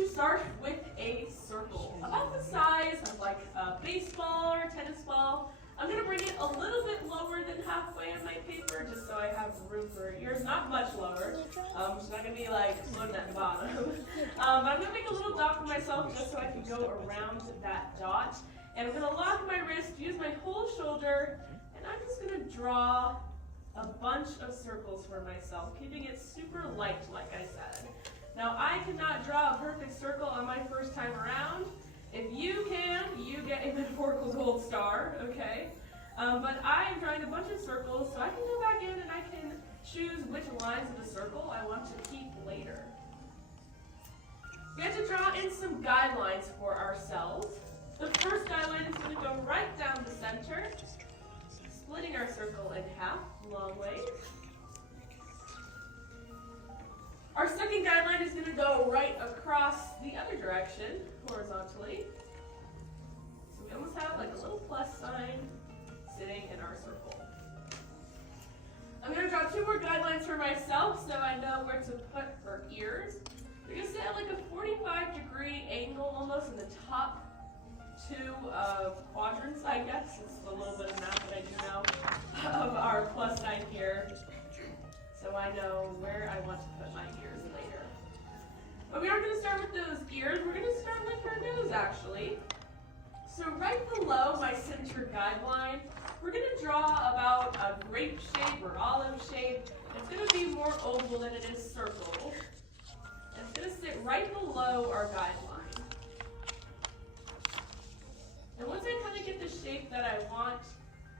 to start with a circle, about the size of like a baseball or a tennis ball. I'm going to bring it a little bit lower than halfway on my paper, just so I have room for ears. Not much lower. It's not going to be like floating at the bottom. But I'm going to make a little dot for myself just so I can go around that dot. And I'm going to lock my wrist, use my whole shoulder, and I'm just going to draw a bunch of circles for myself, keeping it super light, like I said. Now, I cannot draw a perfect circle on my first time around. If you can, you get a metaphorical gold star, okay? But I am drawing a bunch of circles, so I can go back in and I can choose which lines of the circle I want to keep later. We have to draw in some guidelines for ourselves. The first guideline is going to go right down the center, splitting our circle in half, long ways. Our second guideline is going to go right across the other direction, horizontally. So we almost have like a little plus sign sitting in our circle. I'm going to draw two more guidelines for myself so I know where to put her ears. We're going to set like a 45-degree angle almost in the top two quadrants, I guess. It's a little bit of math that I do know of our plus sign here. So I know where I want to put my ears later. But we aren't going to start with those ears. We're going to start with her nose, actually. So right below my center guideline, we're going to draw about a grape shape or olive shape. It's going to be more oval than it is circle. And it's going to sit right below our guideline. And once I kind of get the shape that I want,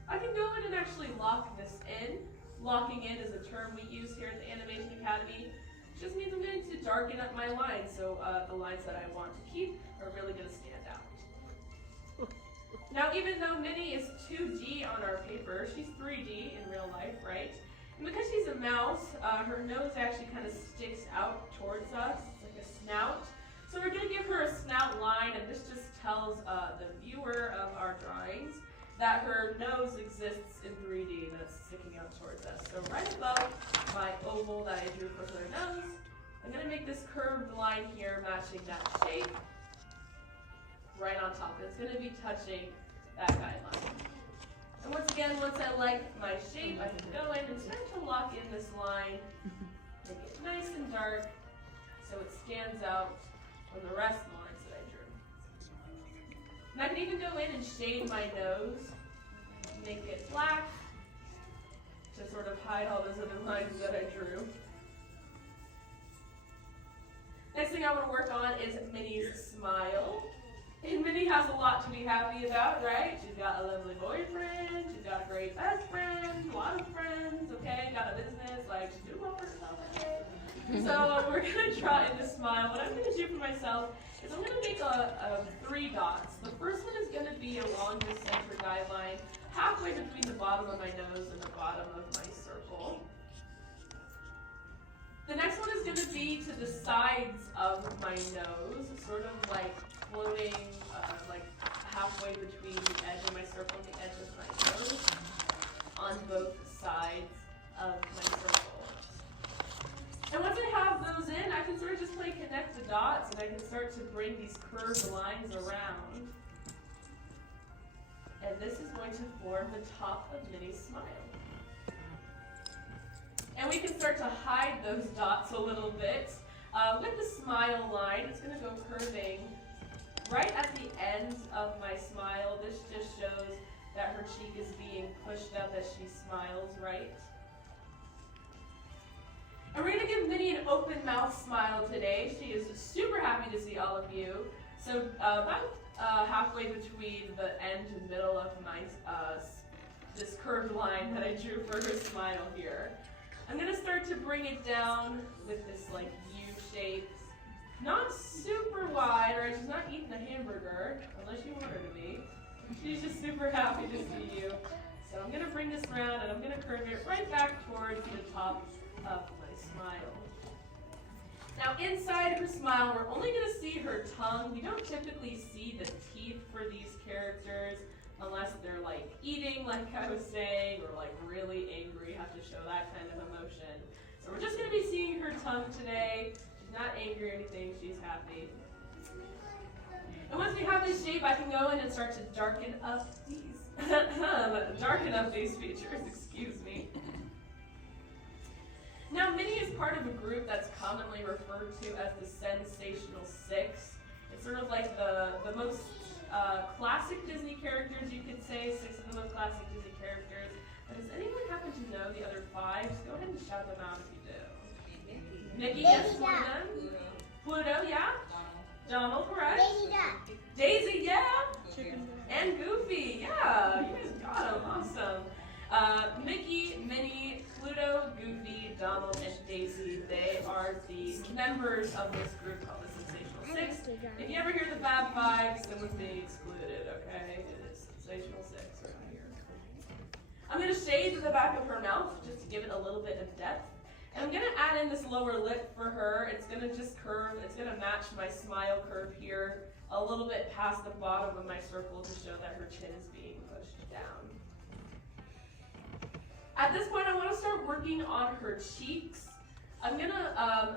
I can go in and actually lock this in. Locking in is a term we use here at the Animation Academy. It just means I'm going to darken up my lines so the lines that I want to keep are really going to stand out. Now, even though Minnie is 2D on our paper, she's 3D in real life, right? And because she's a mouse, her nose actually kind of sticks out towards us. It's like a snout. So we're going to give her a snout line, and this just tells the viewer of our drawings that her nose exists in 3D that's sticking out towards us. So right above my oval that I drew for her nose, I'm going to make this curved line here matching that shape right on top. It's going to be touching that guideline. And once again, once I like my shape, I can go in and start to lock in this line, make it nice and dark so it stands out from the rest of the lines that I drew. And I can even go in and shade my nose, make it black to sort of hide all those other lines that I drew. Next thing I want to work on is Minnie's smile. And Minnie has a lot to be happy about, right? She's got a lovely boyfriend, she's got a great best friend, a lot of friends, okay? Got a business, like she's doing well for herself, okay? So we're going to draw in this smile. What I'm going to do for myself is I'm going to make a 3 dots. The first one is going to be along the center guideline, halfway between the bottom of my nose and the bottom of my circle. The next one is going to be to the sides of my nose, sort of like floating like halfway between the edge of my circle and the edge of my nose on both sides of my circle. And once I have those in, I can sort of just play connect the dots, and I can start to bring these curved lines around. And this is going to form the top of Minnie's smile. And we can start to hide those dots a little bit. With the smile line, it's going to go curving right at the ends of my smile. This just shows that her cheek is being pushed up as she smiles, right? And we're going to give Minnie an open mouth smile today. She is super happy to see all of you. So about halfway between the end and middle of my this curved line that I drew for her smile here. I'm going to start to bring it down with this like U shape. Not super wide, or she's not eating a hamburger, unless you want her to be. She's just super happy to see you. So I'm going to bring this around and I'm going to curve it right back towards the top of my smile. Now inside her smile, we're only going to see her tongue. We don't typically see the teeth for these characters unless they're like eating, like I was saying, or like really angry, have to show that kind of emotion. So we're just going to be seeing her tongue today. She's She's not angry or anything, she's happy. And once we have this shape, I can go in and start to darken up these features, excuse me. Now, Minnie is part of a group that's commonly referred to as the Sensational Six. It's sort of like the most classic Disney characters, you could say, 6 of the most classic Disney characters. But does anyone happen to know the other 5? Just go ahead and shout them out if you do. Mickey, yes, one of them. Pluto, yeah. Donald, correct. Daisy, yeah. And Goofy, yeah. You guys got them, awesome. Mickey, Minnie, Pluto, Goofy, Donald, and Daisy. They are the members of this group called the Sensational Six. If you ever hear the Fab Five, someone's being excluded, okay? It is Sensational Six right here. I'm going to shade the back of her mouth just to give it a little bit of depth. And I'm going to add in this lower lip for her. It's going to just curve. It's going to match my smile curve here a little bit past the bottom of my circle to show that her chin is being pushed down. At this point, I want to start working on her cheeks. I'm going to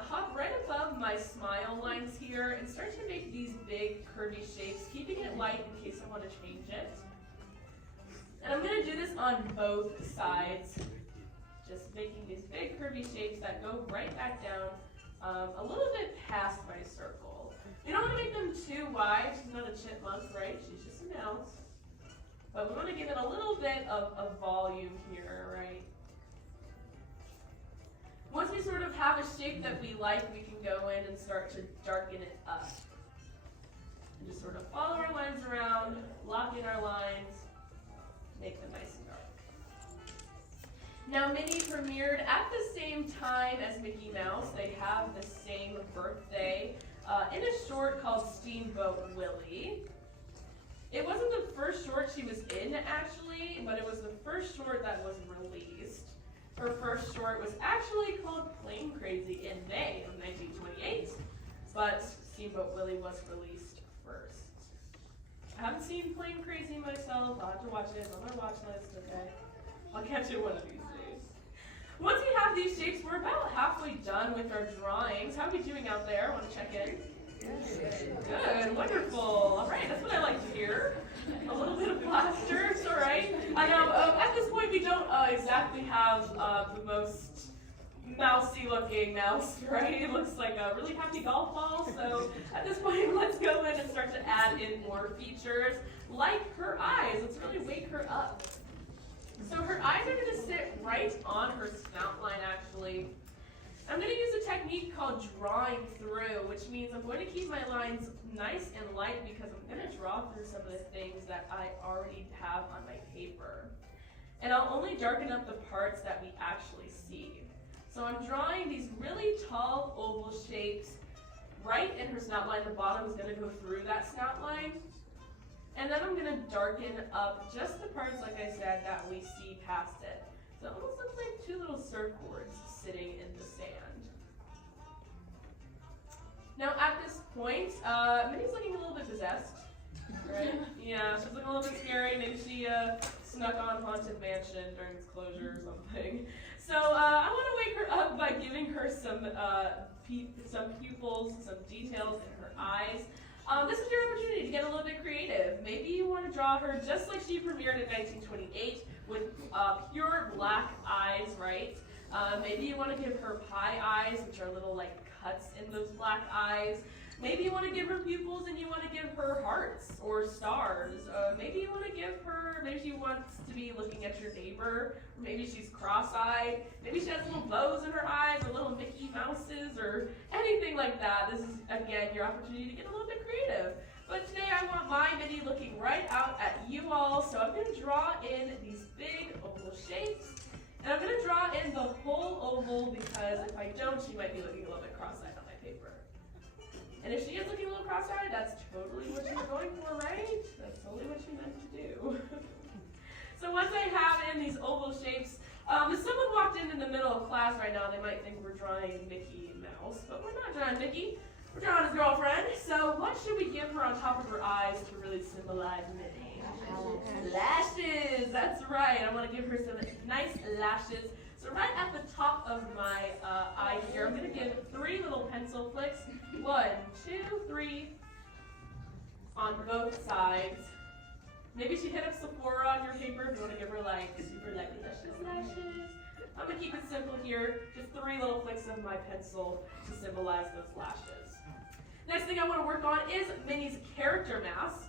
hop right above my smile lines here and start to make these big curvy shapes, keeping it light in case I want to change it. And I'm going to do this on both sides, just making these big curvy shapes that go right back down a little bit past my circle. We don't want to make them too wide. She's not a chipmunk, right? She's just a mouse. But we want to give it a little bit of volume here, right? Once we sort of have a shape that we like, we can go in and start to darken it up. And just sort of follow our lines around, lock in our lines, make them nice and dark. Now, Minnie premiered at the same time as Mickey Mouse. They have the same birthday in a short called Steamboat Willie. It wasn't the first short she was in, actually, but it was the first short that was released. Her first short was actually called Plane Crazy in May of 1928, but Steamboat Willie was released first. I haven't seen Plane Crazy myself. I'll have to watch it. It's on my watch list, okay? I'll catch it one of these days. Once we have these shapes, we're about halfway done with our drawings. How are we doing out there? Want to check in? Good, wonderful. All right, that's what I like to hear. A little bit of plaster, it's all right. I know at this point we don't exactly have the most mousy looking mouse, right? It looks like a really happy golf ball. So at this point, let's go in and start to add in more features, like her eyes. Let's really wake her up. So her eyes are going to sit right on her snout line, actually. I'm going to use a technique called drawing through, which means I'm going to keep my lines nice and light because I'm going to draw through some of the things that I already have on my paper. And I'll only darken up the parts that we actually see. So I'm drawing these really tall oval shapes right in her snout line. The bottom is going to go through that snout line. And then I'm going to darken up just the parts, like I said, that we see past it. So it almost looks like 2 little surfboards sitting in the sand. Now at this point, Minnie's looking a little bit possessed. Right? Yeah, she's looking a little bit scary. Maybe she snuck on Haunted Mansion during its closure or something. So I want to wake her up by giving her some pupils, some details in her eyes. This is your opportunity to get a little bit creative. Maybe you want to draw her just like she premiered in 1928 with pure black eyes, right? Maybe you want to give her pie eyes, which are little like cuts in those black eyes. Maybe you want to give her pupils and you want to give her hearts or stars. Maybe you want to give her, maybe she wants to be looking at your neighbor. Or maybe she's cross-eyed. Maybe she has little bows in her eyes or little Mickey Mouses or anything like that. This is, again, your opportunity to get a little bit creative. But today I want my Minnie looking right out at you all. So I'm going to draw in these big oval shapes. And I'm going to draw in the whole oval because if I don't, she might be looking a little bit cross-eyed on my paper. And if she is looking a little cross-eyed, that's totally what you were going for, right? That's totally what you meant to do. So once I have in these oval shapes, if someone walked in the middle of class right now, they might think we're drawing Mickey Mouse, but we're not drawing Mickey. We're drawing his girlfriend. So what should we give her on top of her eyes to really symbolize Minnie? Lashes. That's right. I want to give her some nice lashes. So right at the top of my eye here, I'm going to give 3 little pencil flicks. 1, 2, 3 on both sides. Maybe she hit up Sephora on your paper if you want to give her like super like lashes. I'm going to keep it simple here. Just 3 little flicks of my pencil to symbolize those lashes. Next thing I want to work on is Minnie's character mask.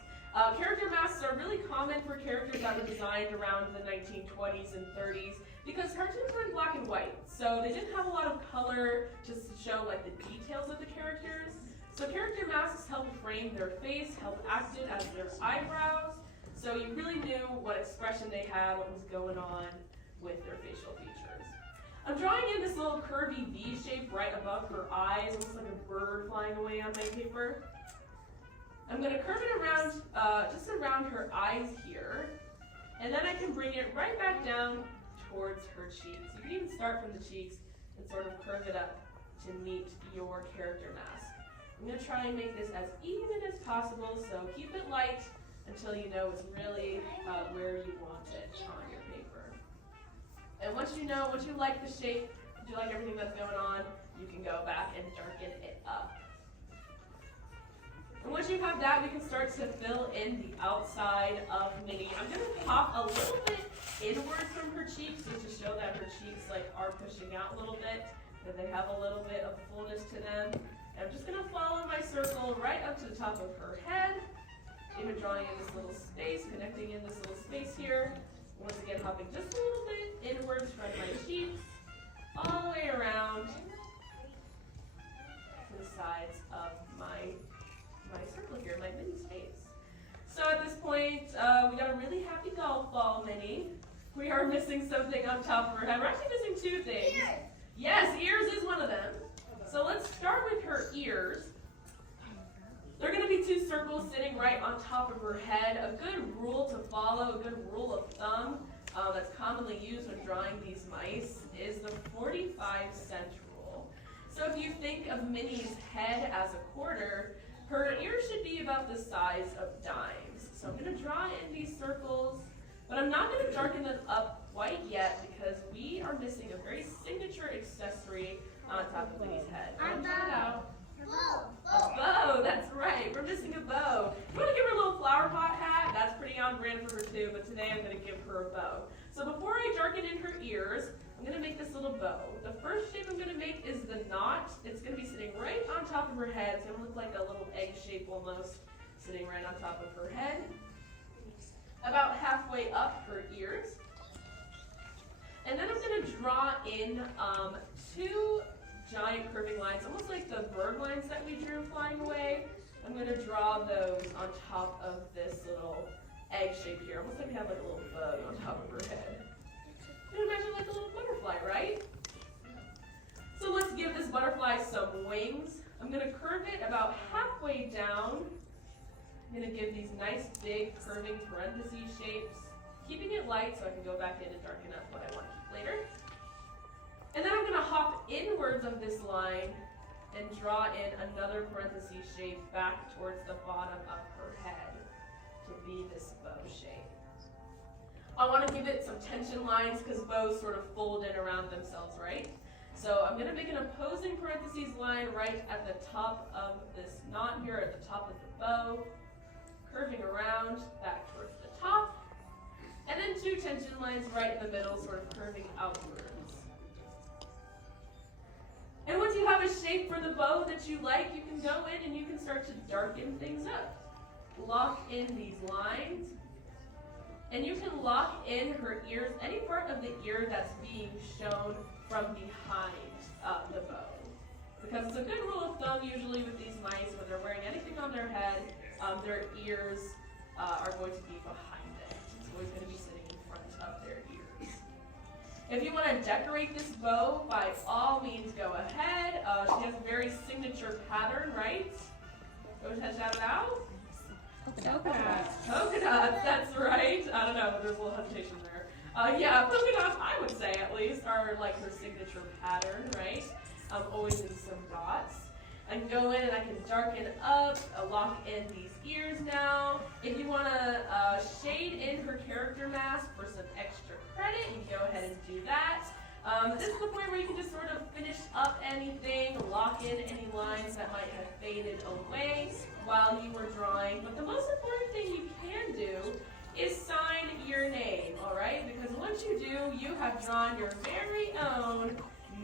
Character masks are really common for characters that were designed around the 1920s and 30s because cartoons were in black and white. So they didn't have a lot of color just to show like the details of the characters. So character masks help frame their face, help act it as their eyebrows. So you really knew what expression they had, what was going on with their facial features. I'm drawing in this little curvy V shape right above her eyes. It looks like a bird flying away on my paper. I'm going to curve it around, just around her eyes here, and then I can bring it right back down towards her cheeks. You can even start from the cheeks and sort of curve it up to meet your character mask. I'm going to try and make this as even as possible, so keep it light until you know it's really where you want it on your paper. And once you like the shape, once you like everything that's going on, you can go back and darken it up. And once you have that, we can start to fill in the outside of Minnie. I'm going to pop a little bit inward from her cheeks just to show that her cheeks are pushing out a little bit, that they have a little bit of fullness to them. And I'm just going to follow my circle right up to the top of her head, even drawing in this little space, connecting in this little space here. Once again, hopping just a little bit inwards from my cheeks, all the way around to the sides of my circle here, my Minnie's face. So at this point, we got a really happy golf ball, Minnie. We are missing something on top of her head. We're actually missing 2 things. Ears. Yes, ears is one of them. So let's start with her ears. They're going to be 2 circles sitting right on top of her head. A good rule to follow, a good rule of thumb that's commonly used when drawing these mice is the 45-cent rule. So if you think of Minnie's head as a quarter, her ears should be about the size of dimes. So I'm going to draw in these circles, but I'm not going to darken them up quite yet because we are missing a very signature accessory on top of Minnie's head. Check it out. A bow, that's right. We're missing a bow. You want to give her a little flower pot hat? That's pretty on brand for her too, but today I'm going to give her a bow. So before I darken in her ears, I'm going to make this little bow. The first shape I'm going to make is the knot. It's going to be sitting right on top of her head. It's going to look like a little egg shape almost, sitting right on top of her head. About halfway up her ears. And then I'm going to draw in 2 giant curving lines, almost like the bird lines that we drew flying away. I'm going to draw those on top of this little egg shape here, almost like we have like a little bug on top of her head. You can imagine like a little butterfly, right? So let's give this butterfly some wings. I'm going to curve it about halfway down. I'm going to give these nice big curving parentheses shapes, keeping it light so I can go back in and darken up what I want to keep later. And then I'm going to hop inwards of this line and draw in another parentheses shape back towards the bottom of her head to be this bow shape. I want to give it some tension lines because bows sort of fold in around themselves, right? So I'm going to make an opposing parentheses line right at the top of this knot here, at the top of the bow, curving around back towards the top, and then 2 tension lines right in the middle, sort of curving outwards. And once you have a shape for the bow that you like, you can go in and you can start to darken things up. Lock in these lines. And you can lock in her ears, any part of the ear that's being shown from behind the bow. Because it's a good rule of thumb usually with these mice, when they're wearing anything on their head, their ears are going to be behind it. It's always going to be sitting in front of their ears. If you want to decorate this bow, by all means go ahead. She has a very signature pattern, right? Go ahead and shout it out. Polka dots, that's right. I don't know, but there's a little hesitation there. Yeah, polka dots, I would say at least, are like her signature pattern, right? Always in some dots. I can go in and I can darken up, lock in these ears now. If you want to shade in her character mask for some extra credit, you can go ahead and do that. This is the point where you can just sort of finish up anything, lock in any lines that might have faded away while you were drawing. But the most important thing you can do is sign your name, all right? Because once you do, you have drawn your very own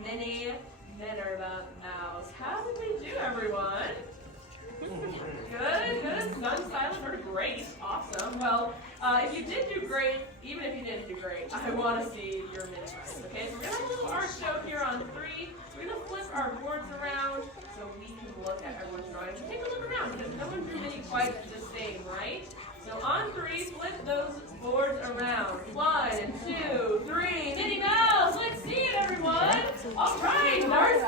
Minnie Mouse. How did we do, everyone? Good, good. None silent or great. Awesome. Well, if you did do great, even if you didn't do great, I want to see your Minnie Mouse. Okay, so we're going to have a little art show here on 3. We're going to flip our boards around so we can look at everyone's drawings. Take a look around because no one drew Minnie quite the same, right? So on 3, flip those boards around. 1, 2, 3. Minnie Mouse, let's see it, everyone. All right, Mark,